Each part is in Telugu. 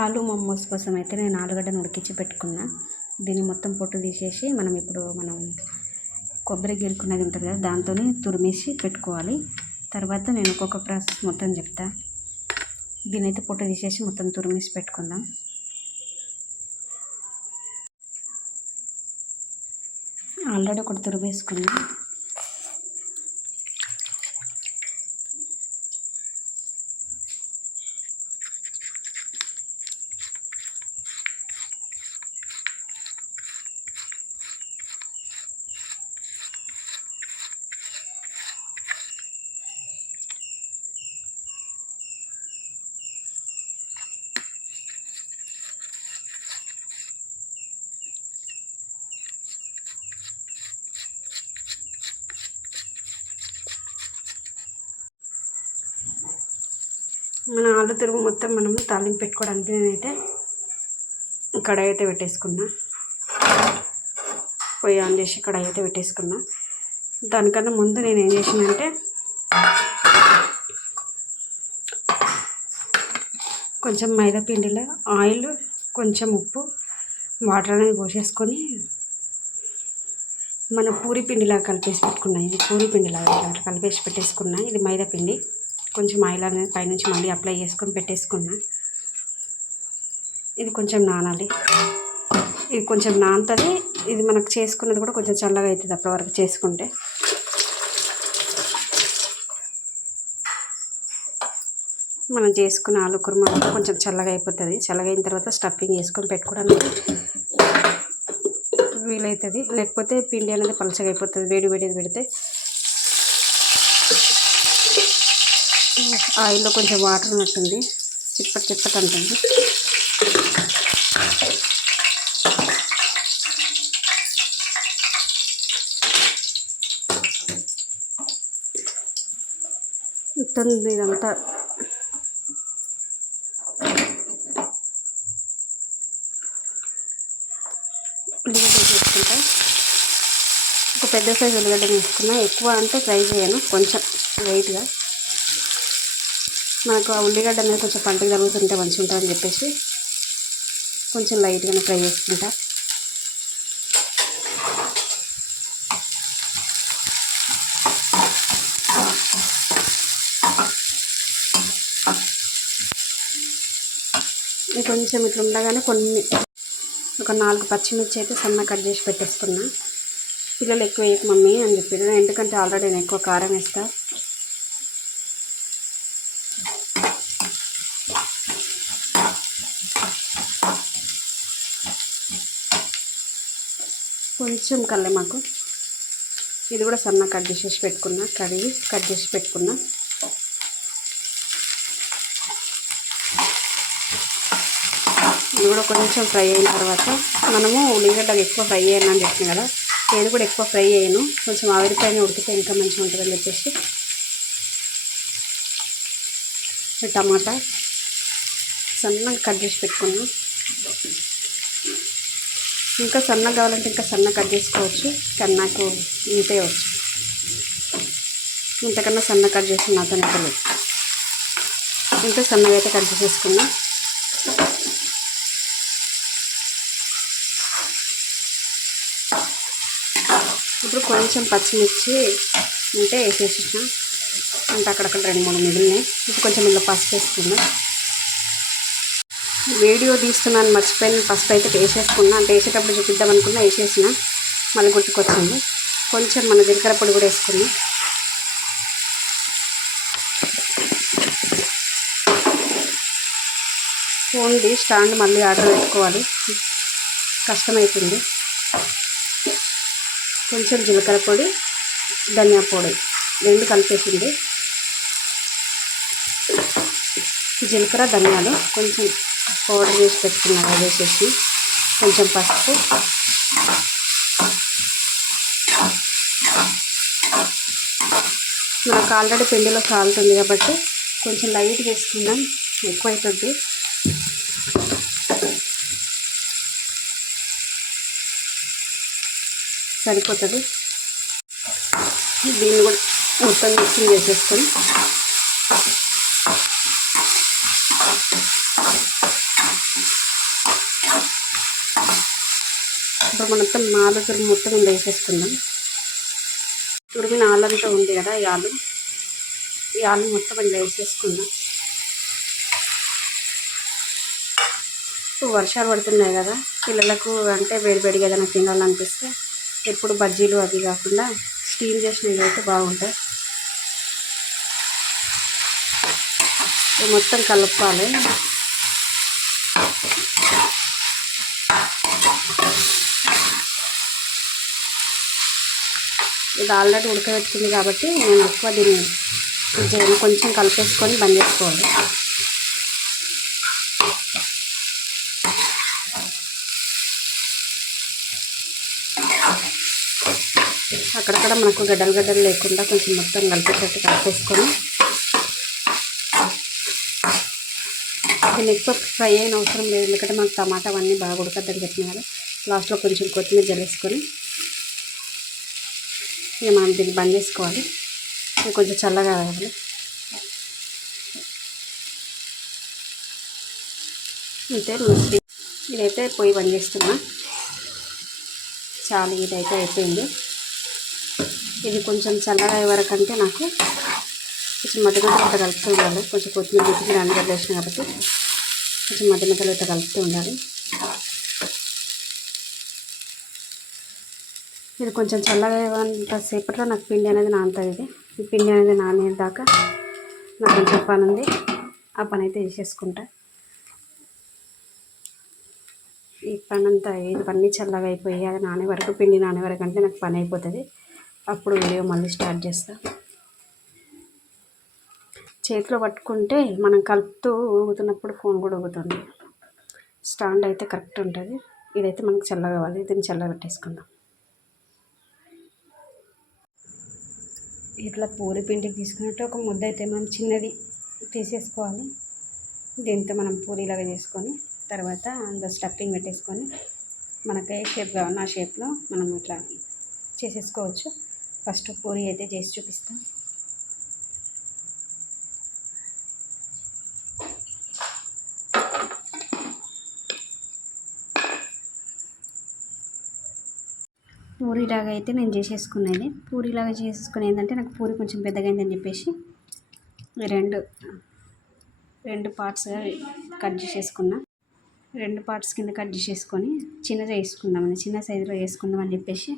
ఆలు మమ్మోస్ కోసం అయితే నేను ఆలుగడ్డను ఉడికించి పెట్టుకున్నా. దీన్ని మొత్తం పొట్టు తీసేసి మనం ఇప్పుడు మనం కొబ్బరి గీరుకున్నది ఉంటుంది కదా దాంతో తురిమేసి పెట్టుకోవాలి. తర్వాత నేను ఒక్కొక్క ప్రాసెస్ మొత్తం చెప్తా. దీని అయితే పొట్టు తీసేసి మొత్తం తురిమేసి పెట్టుకుందాం. ఆల్రెడీ ఒకటి తురిమేసుకున్నా. మన ఆలు తిరుగు మొత్తం మనం తాలింపు పెట్టుకోవడానికి నేనైతే కడాయి అయితే పెట్టేసుకున్నా. పొయ్యి ఆన్ చేసి కడాయి అయితే పెట్టేసుకున్నా. దానికన్నా ముందు నేను ఏం చేసినంటే కొంచెం మైదా పిండిలో ఆయిల్ కొంచెం ఉప్పు వాటర్ అనేది పోసేసుకొని మన పూరి పిండిలా కలిపేసి పెట్టుకున్నా. ఇది పూరి పిండిలాగా కలిపేసి పెట్టేసుకున్నా. ఇది మైదా పిండి కొంచెం ఆయిల్ అనేది పైనుంచి మళ్ళీ అప్లై చేసుకొని పెట్టేసుకున్నా. ఇది కొంచెం నానాలి. ఇది కొంచెం నానుతుంది. ఇది మనకు చేసుకున్నది కూడా కొంచెం చల్లగా అవుతుంది అప్పటి వరకు చేసుకుంటే. మనం చేసుకున్న ఆలు కుర్మా కొంచెం చల్లగా అయిపోతుంది. చల్లగా అయిన తర్వాత స్టఫింగ్ వేసుకొని పెట్టుకోవడానికి వీలవుతుంది లేకపోతే పిండి అనేది పలచగా అయిపోతుంది. వేడి వేడిది పెడితే ఆయిల్లో కొంచెం వాటర్ ఉన్నట్టుంది. చిప్పటి చిప్పటి అంటుంది. ఉంటుంది ఇదంతా. ఉల్లిగడ్డ వేసుకుంటా. ఒక పెద్ద సైజు ఉల్లిగడ్డ వేసుకున్నా. ఎక్కువ అంటే ఫ్రై చేయను. కొంచెం లైట్గా. మనకు ఆ ఉల్లిగడ్డ అనేది కొంచెం పంటకు తగులుతుంటే మంచిగా ఉంటుందని చెప్పేసి కొంచెం లైట్గానే ఫ్రై చేసుకుంటా. కొంచెం ఇట్లా ఉండగానే కొన్ని ఒక నాలుగు పచ్చిమిర్చి అయితే సన్న కట్ చేసి పెట్టేసుకున్నా. పిల్లలు ఎక్కువ వేయకు మమ్మీ అని చెప్పారు ఎందుకంటే ఆల్రెడీ నేను ఎక్కువ కారం వేస్తాను కొంచెం కల్లెమాకు ఇది కూడా సన్న కట్ చేసేసి పెట్టుకున్నా కడిగి కట్ చేసి పెట్టుకున్నా. ఇది కూడా కొంచెం ఫ్రై అయిన తర్వాత మనము ఉల్లిగడ్డ ఎక్కువ ఫ్రై అయ్యాను అని చెప్పిన కదా నేను కూడా ఎక్కువ ఫ్రై అయ్యాను. కొంచెం ఆవిరిపైన ఉడికితే ఇంకా మంచిగా ఉంటుందని చెప్పేసి. టమాటా సన్నగా కట్ చేసి పెట్టుకున్నాను ఇంకా సన్నగా కావాలంటే ఇంకా సన్నగా కట్ చేసుకోవచ్చు. కానీ నాకు ఇంతే వచ్చు. ఇంతకన్నా సన్న కట్ చేసి నాతో లేదు. ఇంత సన్నగా అయితే కట్ చేసేసుకున్నా. ఇప్పుడు కొంచెం పచ్చిమిర్చి ఉంటే వేసేసిన అంటే అక్కడక్కడ రెండు మూడు మిగిలినాయి. ఇప్పుడు కొంచెం ఇలా పసుపు వేసుకుందాం. వీడియో తీస్తున్నాను మర్చిపోయిన. ఫస్ట్ అయితే వేసేసుకున్నా అంటే వేసేటప్పుడు చూపిద్దాం అనుకున్నా వేసేసిన. మళ్ళీ గుర్తుకొచ్చింది. కొంచెం మన జీలకర్ర పొడి కూడా వేసుకున్నాం. ఫోన్ది స్టాండ్ మళ్ళీ ఆర్డర్ పెట్టుకోవాలి. కష్టమవుతుంది కొంచెం జీలకర్ర పొడి ధనియా పొడి రెండు కలిపేసింది. జీలకర్ర ధనియాలు కొంచెం పౌడర్ చేసి పెట్టుకున్నాను అది వేసేసి కొంచెం పసుపు. నాకు ఆల్రెడీ పిండిలో సాల్ట్ ఉంది కాబట్టి కొంచెం లైట్ వేసుకుందాం ఎక్కువ అవుతుంది సరిపోతుంది. దీన్ని కూడా మొత్తం మిక్సింగ్ చేసేసుకొని ఇప్పుడు మొత్తం ఆలు తురుము మొత్తం ఇందులో వేసేసుకుందాం. తురిమిన ఆలంతా ఉంది కదా ఈ ఆలు. ఈ ఆలు మొత్తం ఇందులో వేసేసుకుందాం. ఇప్పుడు వర్షాలు పడుతున్నాయి కదా పిల్లలకు అంటే వేడివేడిగా ఏదైనా తినాలనిపిస్తే ఎప్పుడు బజ్జీలు అవి కాకుండా స్టీమ్ చేసినవి అయితే బాగుంటాయి. మొత్తం కలపాలి. ఇది ఆల్రెడీ ఉడకబెట్టుకుంది కాబట్టి నేను ఎక్కువ దీన్ని కొంచెం కొంచెం కలిపేసుకొని బంద్ చేసుకోవాలి. అక్కడక్కడ మనకు గడ్డలు గడ్డలు లేకుండా కొంచెం మొత్తం కలిపేటట్టు కలిపేసుకొని దీన్ని ఎక్కువ ఫ్రై అయిన అవసరం లేదు. ఎందుకంటే మనకు టమాటా అవన్నీ బాగా ఉడకద్దని చెప్పినారు కదా. లాస్ట్లో కొంచెం కొత్తిమీర జల్లేసుకొని ఇక మనం దీన్ని బంద్ చేసుకోవాలి. ఇది కొంచెం చల్లగా కావాలి. అంతే ఇదైతే పొయ్యి బంద్ చేస్తున్నా. చాలా ఇదైతే అయిపోయింది. ఇది కొంచెం చల్లగా అయ్యే వరకు అంటే నాకు కొంచెం మధ్య మధ్యలో ఇట్లా కలుపుతూ ఉండాలి. కొంచెం కొత్తిమీర కొత్తిమీర అన్ని వేసిన కాబట్టి కొంచెం మధ్య మధ్యలో ఇట్లా కలుపుతూ ఉండాలి. ఇది కొంచెం చల్లగా సేపట్లో నాకు పిండి అనేది నానుతుంది ఇది. ఈ పిండి అనేది నానేదాకా నాకు కొంచెం పని ఉంది ఆ పని అయితే చేసేసుకుంటా. ఈ పని అంతా ఇది పని చల్లగా అయిపోయి అది నానే వరకు పిండి నానే వరకు అంటే నాకు పని అయిపోతుంది అప్పుడు వీడియో మళ్ళీ స్టార్ట్ చేస్తా. చేతిలో పట్టుకుంటే మనం కలుపుతూ ఊగుతున్నప్పుడు ఫోన్ కూడా ఊగుతుంది. స్టాండ్ అయితే కరెక్ట్ ఉంటుంది. ఇదైతే మనకు చల్లగా కావాలి. దీన్ని చల్లగా పెట్టేసుకుందాం. ఇట్లా పూరి పిండికి తీసుకున్నట్టు ఒక ముద్ద అయితే మనం చిన్నది తీసేసుకోవాలి. దీంతో మనం పూరిలాగా చేసుకొని తర్వాత అందులో స్టఫింగ్ పెట్టేసుకొని మనకి ఏ షేప్ కావాలో ఆ షేప్లో మనం ఇట్లా చేసేసుకోవచ్చు. ఫస్ట్ పూరి అయితే చేసి చూపిస్తాం పూరిలాగా అయితే నేను చేసేసుకున్నది పూరిలాగా చేసేసుకుని ఏంటంటే నాకు పూరి కొంచెం పెద్దగా అయిందని చెప్పేసి రెండు రెండు పార్ట్స్గా కట్ చేసేసుకున్నా. రెండు పార్ట్స్ కింద కట్ చేసేసుకొని చిన్నగా వేసుకుందామని చిన్న సైజులో వేసుకుందామని చెప్పేసి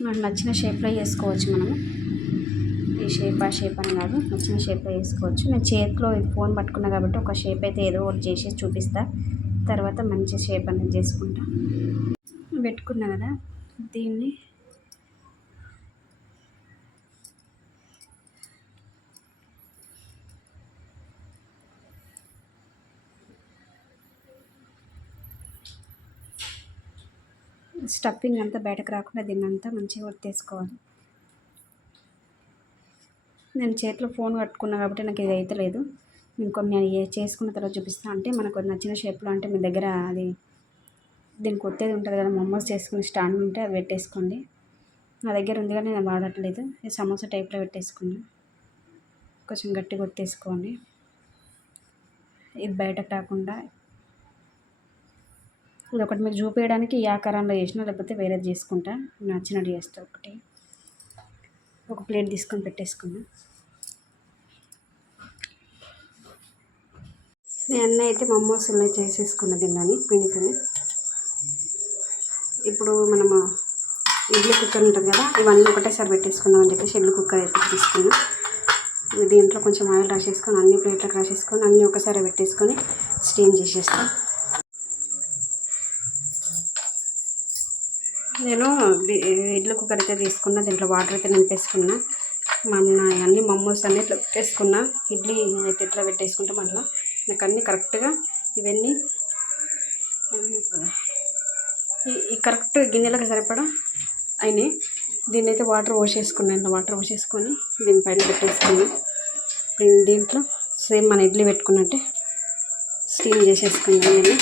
మనకు నచ్చిన షేప్లో చేసుకోవచ్చు మనము. ఈ షేప్ ఆ షేప్ అని కాదు నచ్చిన షేప్లో వేసుకోవచ్చు నేను చేతిలో ఫోన్ పట్టుకున్నా కాబట్టి ఒక షేప్ అయితే ఏదో ఒకటి చేసి చూపిస్తాను తర్వాత మంచి షేప్ అనేది చేసుకుంటా. పెట్టుకున్నా కదా దీన్ని స్టఫింగ్ అంతా బయటకు రాకుండా దీన్ని అంతా మంచిగా ఒత్తేసుకోవాలి. నేను చేతిలో ఫోన్ కట్టుకున్నా కాబట్టి నాకు ఇది అయితే లేదు. ఇంకొన్ని నేను ఏ చేసుకున్న తర్వాత చూపిస్తాను అంటే మనకు నచ్చిన షేప్లో అంటే మీ దగ్గర అది దీనికి కొత్తది ఉంటుంది కదా మోమోస్ చేసుకునే స్టాండ్ ఉంటే అది పెట్టేసుకోండి. నా దగ్గర ఉంది కానీ నేను వాడట్లేదు. ఇది సమోసా టైప్లో పెట్టేసుకున్నాను కొంచెం గట్టిగా కొట్టేసుకోండి ఇది బయటకు రాకుండా. ఇది ఒకటి మీకు చూపించడానికి ఈ ఆకారంలో చేసిన లేకపోతే వేరేది చేసుకుంటా. నచ్చినట్టు చేస్తా ఒకటి. ఒక ప్లేట్ తీసుకొని పెట్టేసుకున్నాను నేను అయితే మమ్మోసులు చేసేసుకున్న తిన్నాను పిండితోనే. ఇప్పుడు మనము ఇడ్లీ కుక్కర్ ఉంటుంది కదా ఇవన్నీ ఒకటేసారి పెట్టేసుకుందాం అని చెప్పేసి ఇడ్లీ కుక్కర్ అయితే తీసుకున్నాం. దీంట్లో కొంచెం ఆయిల్ రాసేసుకొని అన్ని ప్లేట్లకు రాసేసుకొని అన్నీ ఒకసారి పెట్టేసుకొని స్టీమ్ చేసేస్తాం. నేను ఇడ్లీ కుక్కర్ అయితే తీసుకున్నా దీంట్లో వాటర్ అయితే నింపేసుకున్నా. మన అన్ని మమ్మోస్ అన్ని ఇట్లా పెట్టేసుకున్నా. ఇడ్లీ అయితే ఇట్లా పెట్టేసుకుంటే మళ్ళీ నాకు అన్నీ కరెక్ట్గా ఇవన్నీ. ఈ కరెక్ట్ గిన్నెలకు సరిపడా అయినాయి. దీన్ని అయితే వాటర్ పోసేసుకున్నాను వాటర్ పోసేసుకొని దీనిపైన పెట్టేసుకున్నాను. దీంట్లో సేమ్ మన ఇడ్లీ పెట్టుకున్నట్టే స్టీమ్ చేసేసుకున్నాను నేను.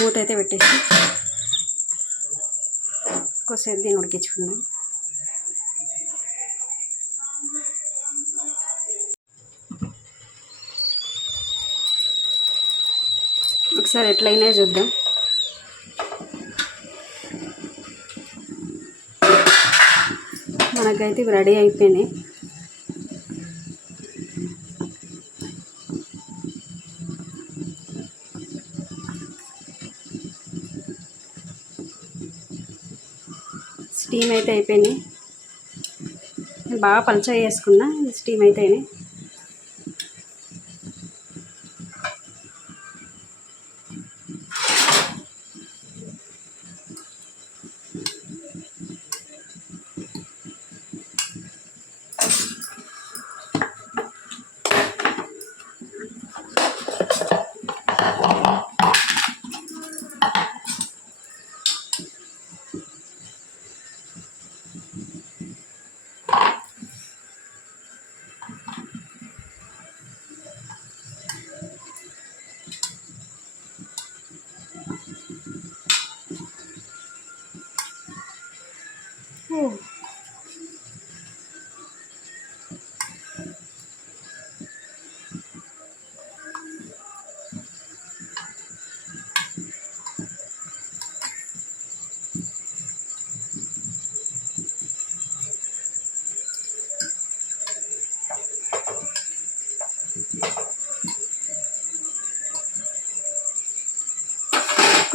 మూత అయితే పెట్టేసి కొద్దిసేపు దీన్ని ఉడికించుకుందాం. ఒకసారి ఎట్లయినా చూద్దాం. మనకైతే ఇవి రెడీ అయిపోయినాయి. స్టీమ్ అయితే అయిపోయినాయి. నేను బాగా పలుచగా చేసుకున్నా స్టీమ్ అయితే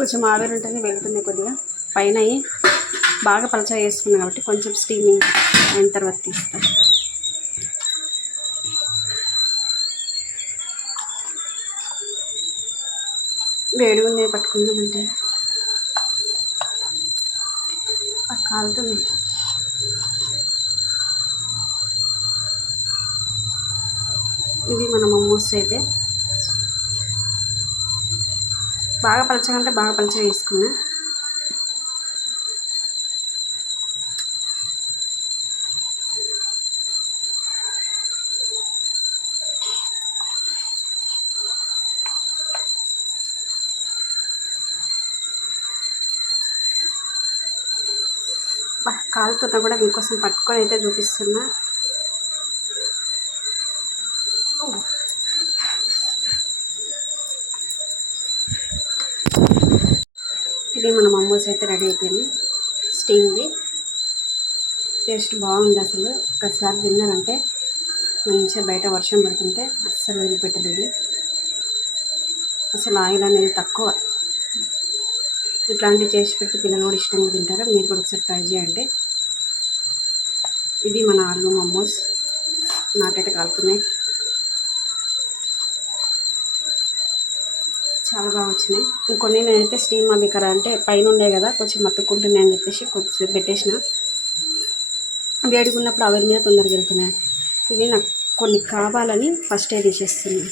కొంచెం ఆవిరి ఉంటేనే వెళ్తున్నాయి కొద్దిగా. పైన బాగా పలచగా వేసుకున్నాను కాబట్టి కొంచెం స్టీమింగ్ అయిన తర్వాత తీస్తాను వేడి ఉన్నాయి పట్టుకుందామంటే కాలుతుంది ఇది మన మమ్మోస్ అయితే. బాగా పలచగా అంటే బాగా పలచగా వేసుకున్నా. బా, కాలుతున్నా కూడా మీకోసం పట్టుకొని అయితే చూపిస్తున్నా ఓ. ఇది దోశ అయితే రెడీ అయిపోయింది. స్టీమ్ది. టేస్ట్ బాగుంది అసలు. ఒకసారి తిన్నారంటే మంచిగా బయట వర్షం పడుతుంటే అస్సలు వదిలిపెట్టలేదు. అసలు ఆయిల్ అనేది తక్కువ. ఇట్లాంటివి చేసి పెడితే పిల్లలు కూడా ఇష్టంగా తింటారు. మీరు కూడా ఒకసారి ట్రై చేయండి. ఇది మన ఆలు మమ్మోస్ నాకైతే కాలుతున్నాయి. చాలా బాగా వచ్చినాయి. ఇంకొన్ని నేనైతే స్టీమ్ అవికర అంటే పైన ఉన్నాయి కదా కొంచెం మత్తుకుంటున్నాయి అని చెప్పేసి కొంచెం పెట్టేసిన. వేడిగా ఉన్నప్పుడు ఆవిరి మీద తొందరగా వెళ్తున్నాయి. ఇవి నాకు కొన్ని కావాలని ఫస్టే తీసేస్తున్నాను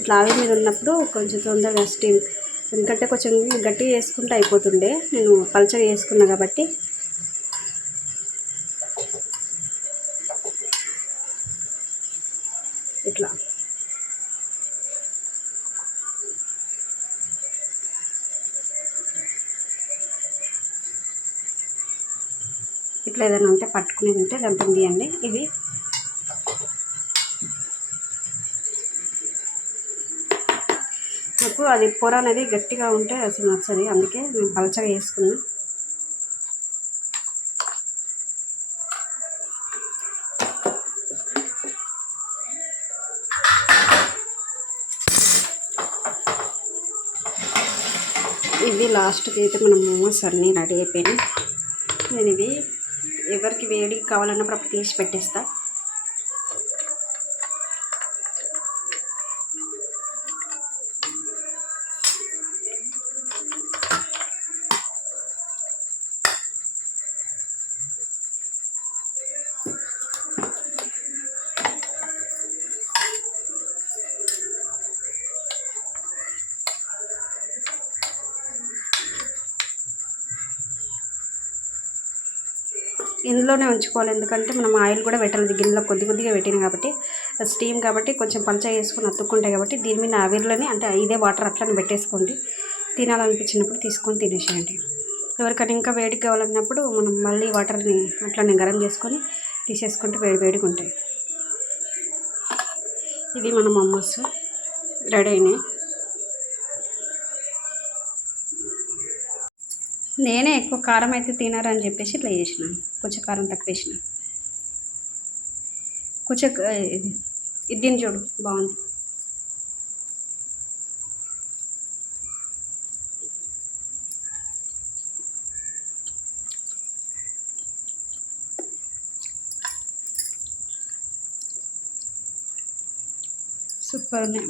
ఇట్లా ఆవిరి మీద ఉన్నప్పుడు కొంచెం తొందరగా స్టీమ్ ఎందుకంటే కొంచెం గట్టిగా వేసుకుంటే అయిపోతుండే. నేను పల్చగా వేసుకున్నా కాబట్టి ఇట్లా ఏదైనా ఉంటే పట్టుకునేది ఉంటే దాంతో తీయండి ఇవి నాకు అది పొర అనేది గట్టిగా ఉంటే అసలు నచ్చది. అందుకే మేము పలచగా వేసుకున్నాం ఇది లాస్ట్కి అయితే మనం మోమోస్ అన్నీ రెడీ అయిపోయినాయి. నేను ఇవి ఎవరికి వేడి కావాలన్నప్పుడు అప్పుడు తీసి పెట్టేస్తా. ఇందులోనే ఉంచుకోవాలి. ఎందుకంటే మనం ఆయిల్ కూడా పెట్టాలి. గిన్నెలో కొద్ది కొద్దిగా పెట్టిన కాబట్టి స్టీమ్ కాబట్టి కొంచెం పంచగా వేసుకుని అతుక్కుంటాయి కాబట్టి దీని మీద ఆవిరిలోనే అంటే ఇదే వాటర్ అట్లనే పెట్టేసుకోండి. తినాలనిపించినప్పుడు తీసుకొని తినేసేయండి. ఎవరికైనా ఇంకా వేడికి కావాలన్నప్పుడు మనం మళ్ళీ వాటర్ని అట్లనే గరం చేసుకొని తీసేసుకుంటే వేడి వేడిగా ఉంటాయి. ఇవి మన మమ్మోస్ రెడీ అయినాయి. నేనే ఎక్కువ కారం అయితే తినారని చెప్పేసి ఇట్లా చేసిన. కొంచెం కారం తక్కువ వేసిన. కొంచెం ఇది ఇది చూడు బాగుంది. సూపర్ ఉన్నాయి